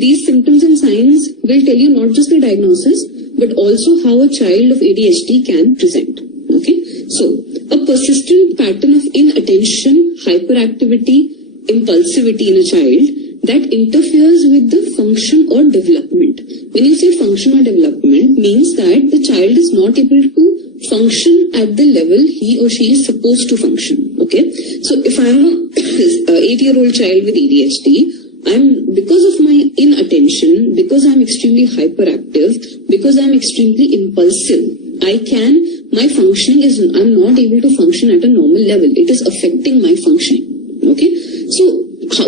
these symptoms and signs will tell you not just the diagnosis, but also how a child of ADHD can present. Okay, so a persistent pattern of inattention, hyperactivity, impulsivity in a child that interferes with the function or development. When you say function or development, means that the child is not able to function at the level he or she is supposed to function. Okay, so if I'm a 8-year-old child with ADHD, because of my inattention, because I'm extremely hyperactive, because I'm extremely impulsive, my functioning is, I'm not able to function at a normal level. It is affecting my functioning. Okay, so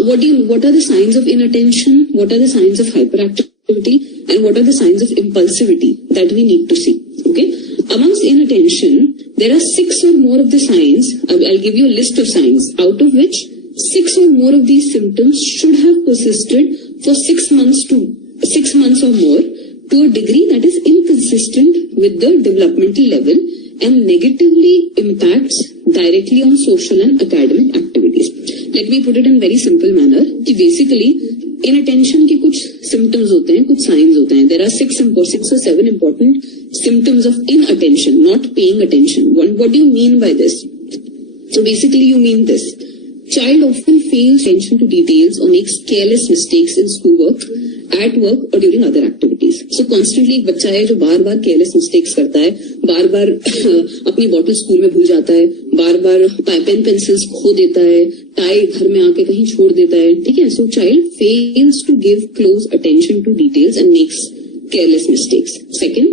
what are the signs of inattention? What are the signs of hyperactivity? And what are the signs of impulsivity that we need to see? Okay, amongst inattention, there are 6 or more of the signs. I'll give you a list of signs, out of which 6 or more of these symptoms should have persisted for 6 months or more, to a degree that is inconsistent with the developmental level and negatively impacts directly on social and academic activities. Let me put it in very simple manner कि basically inattention के कुछ symptoms होते हैं, कुछ signs होते हैं. There are 6 or 7 important symptoms of inattention, not paying attention. What do you mean by this? So basically you mean this. Child often fails attention to details or makes careless mistakes in schoolwork, at work or during other activities. So constantly एक बच्चा है जो बार-बार careless mistakes करता है, बार-बार अपनी bottle school में भूल जाता है, बार-बार पेन पेंसिल्स खो देता है, टाई घर में आके कहीं छोड़ देता है, ठीक है? So child fails to give close attention to details and makes careless mistakes. Second,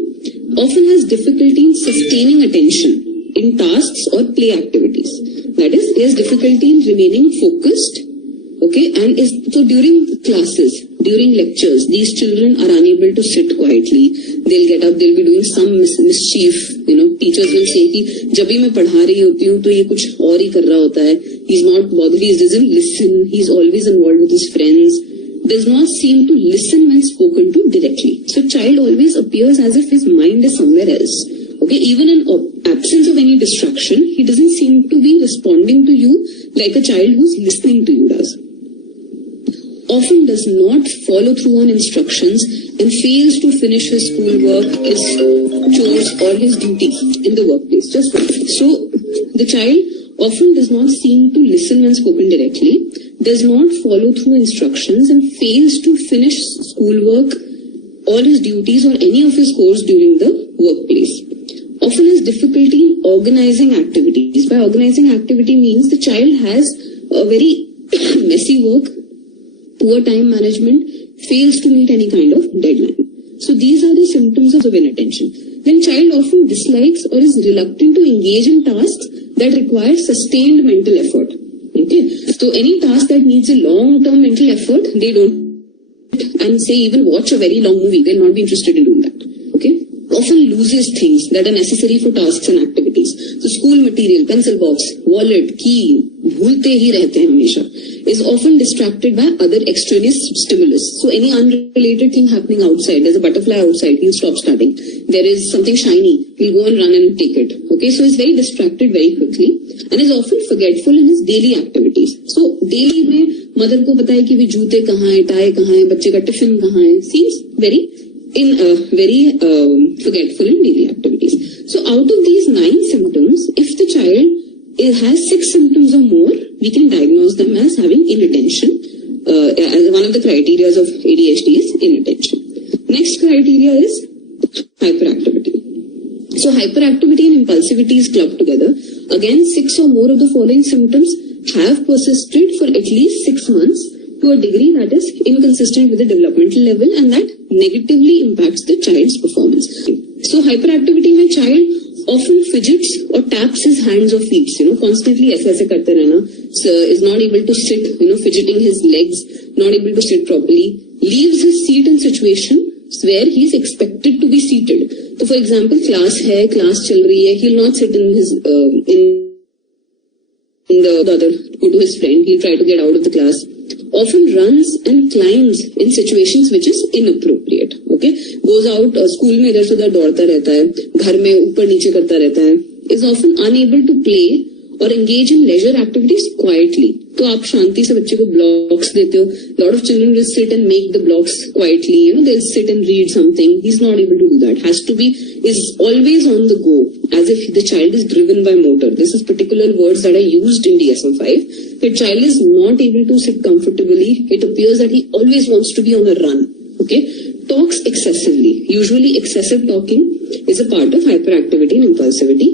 often has difficulty in sustaining attention in tasks or play activities. That is, he has difficulty in remaining focused. Okay, and so during classes, during lectures, these children are unable to sit quietly. They'll get up, they'll be doing some mischief. You know, teachers will say कि जब भी मैं पढ़ा रही होती हूँ तो ये कुछ और ही कर रहा होता है. He's not bothered, he doesn't listen. He's always involved with his friends. Does not seem to listen when spoken to directly. So child always appears as if his mind is somewhere else. Okay, even in absence of any distraction, he doesn't seem to be responding to you like a child who's listening to you does. Often does not follow through on instructions and fails to finish his schoolwork, his chores or his duty in the workplace. Just one. So the child often does not seem to listen when spoken directly, does not follow through instructions and fails to finish schoolwork, all his duties or any of his chores during the workplace. Often has difficulty in organizing activities. By organizing activity means the child has a very messy work, poor time management, fails to meet any kind of deadline. So these are the symptoms of inattention. Then child often dislikes or is reluctant to engage in tasks that require sustained mental effort. Okay, so any task that needs a long-term mental effort, they don't, and say even watch a very long movie, they'll not be interested in doing that. Okay, often loses things that are necessary for tasks and activities. So school material, pencil box, wallet, key, भूलते ही रहते हैं हमेशा. Is often distracted by other extraneous stimulus. So any unrelated thing happening outside, there's a butterfly outside, he'll stop starting. There is something shiny, he'll go and run and take it. Okay, so he's very distracted very quickly and is often forgetful in his daily activities. So daily में mother को पता है कि भी जूते कहाँ हैं, tie कहाँ हैं, बच्चे का टिफिन कहाँ है. Seems very forgetful in daily activities. So out of these 9 symptoms, if the child has 6 symptoms or more, we can diagnose them as having inattention. As one of the criteria of ADHD is inattention. Next criteria is hyperactivity. So hyperactivity and impulsivity is clubbed together. Again, 6 or more of the following symptoms have persisted for at least 6 months to a degree that is inconsistent with the developmental level and that negatively impacts the child's performance. So hyperactivity में child often fidgets or taps his hands or feet, constantly ऐसे करते रहना, so is not able to sit, fidgeting his legs, not able to sit properly, leaves his seat in situations where he is expected to be seated. So for example, class चल रही है, he'll not sit in his, in the other, go to his friend, he'll try to get out of the class. Often runs and climbs in situations which is inappropriate. Okay, goes out school में इधर से उधर दौड़ता रहता है, घर में ऊपर नीचे करता रहता है, is often unable to play or engage in leisure activities quietly, तो आप शांति से बच्चे को ब्लॉक्स देते हो. Lot of children will sit and make the blocks quietly. They'll sit and read something. He's not able to do that. Is always on the go, as if the child is driven by motor. This is particular words that are used in DSM-5. The child is not able to sit comfortably. It appears that he always wants to be on a run. Okay, talks excessively. Usually, excessive talking is a part of hyperactivity and impulsivity.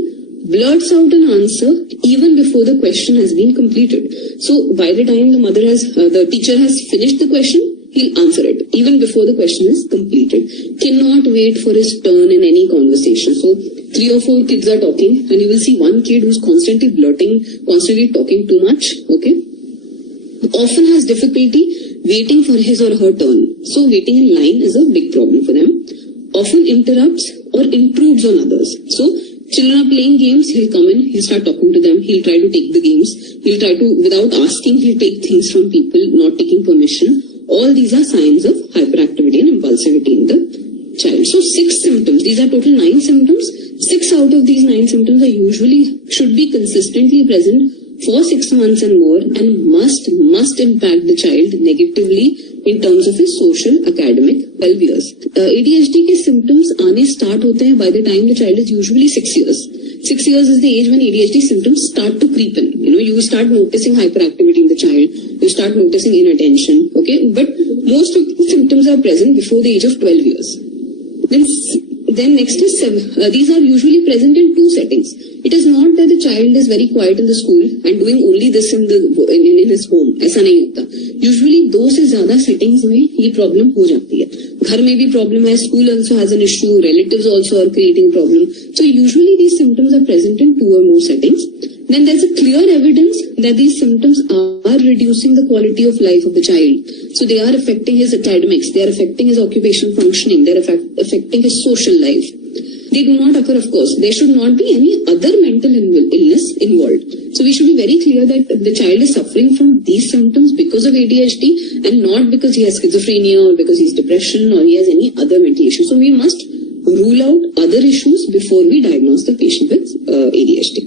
Blurts out an answer even before the question has been completed. So by the time the teacher has finished the question, he'll answer it even before the question is completed. Cannot wait for his turn in any conversation. So 3 or 4 kids are talking, and you will see one kid who's constantly blurting, constantly talking too much. Okay, often has difficulty waiting for his or her turn. So waiting in line is a big problem for them. Often interrupts or intrudes on others. So children are playing games, he'll come in, he'll start talking to them, he'll try to take the games, he'll try to, without asking, he'll take things from people, not taking permission. All these are signs of hyperactivity and impulsivity in the child. So 6 symptoms, these are total 9 symptoms. 6 out of these 9 symptoms should be consistently present for 6 months and more, and must impact the child negatively in terms of his social academic well-being. ADHD के symptoms आने start होते हैं by the time the child is usually 6 years. 6 years is the age when ADHD symptoms start to creep in. You start noticing hyperactivity in the child. You start noticing inattention. Okay, but most of the symptoms are present before the age of 12 years. Then next is 7. These are usually present in 2 settings. It is not that the child is very quiet in the school and doing only this in his home. ऐसा नहीं होता. Usually 2 से ज़्यादा settings में ये problem हो जाती है. घर में भी problem है, school also has an issue, relatives also are creating problem. So usually these symptoms are present in 2 or more settings. Then there's a clear evidence that these symptoms are reducing the quality of life of the child. So they are affecting his academics, they are affecting his occupational functioning, they are affecting his social life. They do not occur, of course. There should not be any other mental illness involved. So we should be very clear that the child is suffering from these symptoms because of ADHD and not because he has schizophrenia or because he has depression or he has any other mental issue. So we must rule out other issues before we diagnose the patient with ADHD.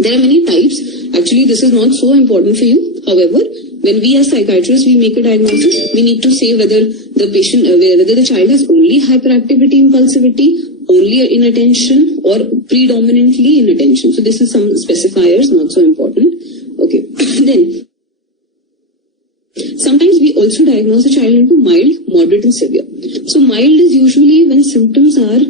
There are many types. Actually, this is not so important for you. However, when we as psychiatrists, we make a diagnosis, we need to say whether the child has only hyperactivity, impulsivity, only inattention, or predominantly inattention. So this is some specifiers, not so important. Okay. Then, sometimes we also diagnose a child into mild, moderate, and severe. So mild is usually when symptoms are